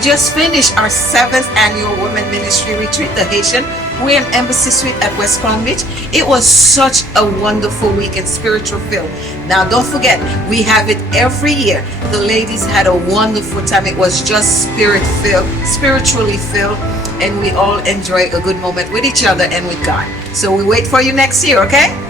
just finished our 7th annual Women Ministry Retreat, the Haitian. We're in Embassy Suite at West Palm Beach. It was such a wonderful week and spiritual filled. Now, don't forget, we have it every year. The ladies had a wonderful time. It was just spirit filled, spiritually filled, and we all enjoy a good moment with each other and with God. So we wait for you next year, okay?